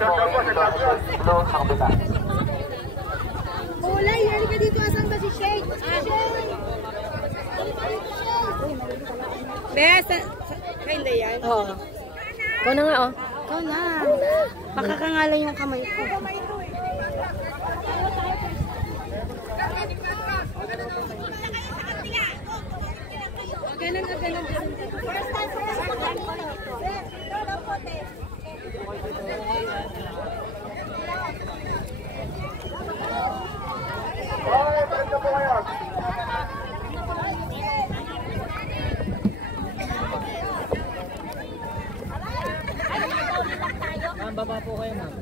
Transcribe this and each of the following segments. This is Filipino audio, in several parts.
Blue sa kabila. Ulay, halika dito. Asan ba si Shade? Bes, hindi yan? Oo. Ikaw na nga, oh. Ikaw na. Makakangalan yung kamay ko. Ganun. First time sa baba po kayo, ma'am.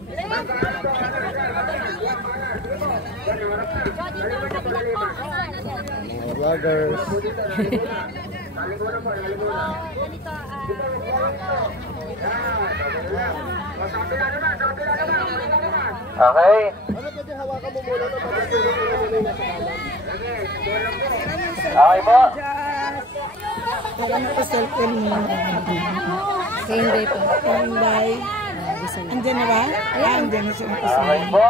Vloggers. Okay. Okay po. Parang ko cellphone mo. Kaya hindi po. Hindi. Andiyan na ba? Ayan, andiyan na siya. Okay po.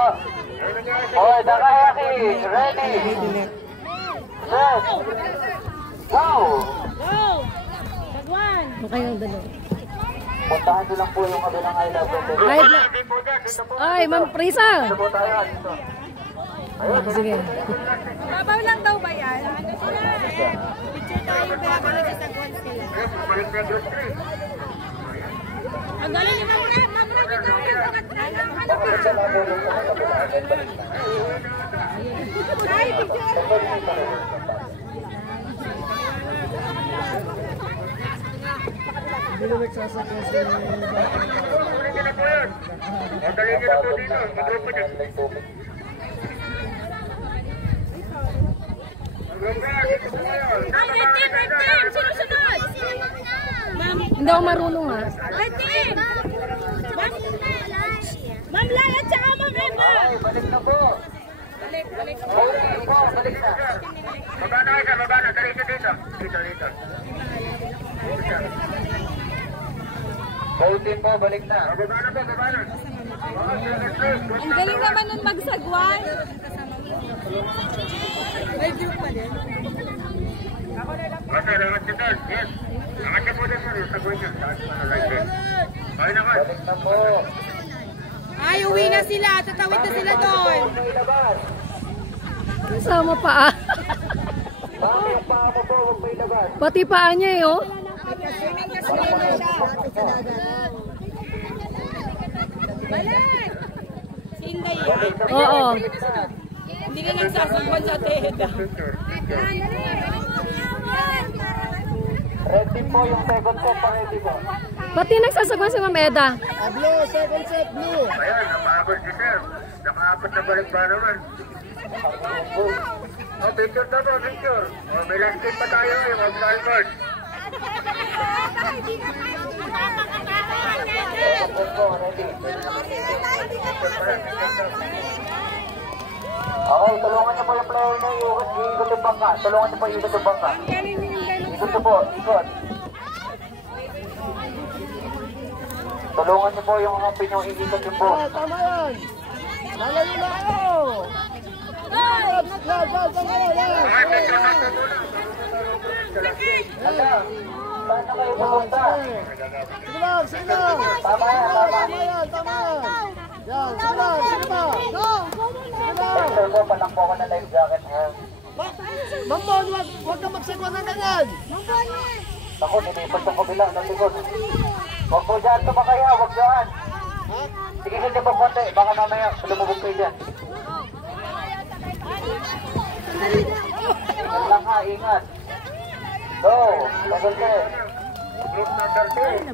Hoy, Takayaki. Ready. Set. Go. Mukha yung dalawa. Puntahan ko lang po yung kabilang island. Ay, Ma'am Prisa. Dito po tayo. Dito. Sige. Babaw lang daw ba yan? Picture tayo ba ako nagsasagwan sila? Ang galing ni Ma'am Ra. Ma'am Ra, dito ko yung bagat na lang. Ano ba? Ay, picture. Hindi na nagsasakyan sa mga Madali nyo na po dito. Magrupo dyan. Ay, red team! Sinusunod! Hindi ako marunong, ha? Red team! Ma'am Lai at saka Ma'am Emma! Balik na po. Balik po. Balik na. Baba na kayo, baba na. Dito. Dito. Bautin po, balik na. Baba na. Ang galing naman nun magsagwan. May view pa din. Basta, langat nyo doon. Yes. Langat nyo po doon, sir. Sagwan nyo. Kaya na ka. Balik na po. Ay, uwi na sila. Tatawid na sila doon. Kasama paa. Bakit paa mo po, huwag may labas. Pati paa niya, eh, oh. Swimming na siya. Balik! Sinday yan? Oo. Hindi ka nagsasagwan sa tehda. Ready po yung second set pa ready po. Pati nagsasagwan si Ma'am Eda. Blue, second set, blue. Ayan, napagod si sir. Nakaapat na balik ba naman? Oh, picture na po, picture. Oh, may last game pa tayo eh, Ma'am Salford. Okay, tulungan niyo po yung player na ikot yung bangka. Tulungan niyo po ikot yung bangka. Ikot niyo po, ikot. Tulungan niyo po yung mga pinyong ikot yung boat. Tama yan! Lalayo na kayo! Saan na kayo pupunta? Sige lang! Tama yan. Tama yan! Yan, sige lang! Sige ba? Sir po, patakbo ko na life jacket ha. Ma'am Bon, huwag ka magsagwa ng ganyan! Ako, nilipad yung kabila ng likod. Huwag po dyan, tumakaya, huwag dyan. Sige, hindi pa konti, baka mamaya lumubog kayo dyan. Ingat lang ha, ingat. Go, level 10. Group number 2.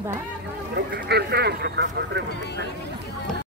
Group number 2.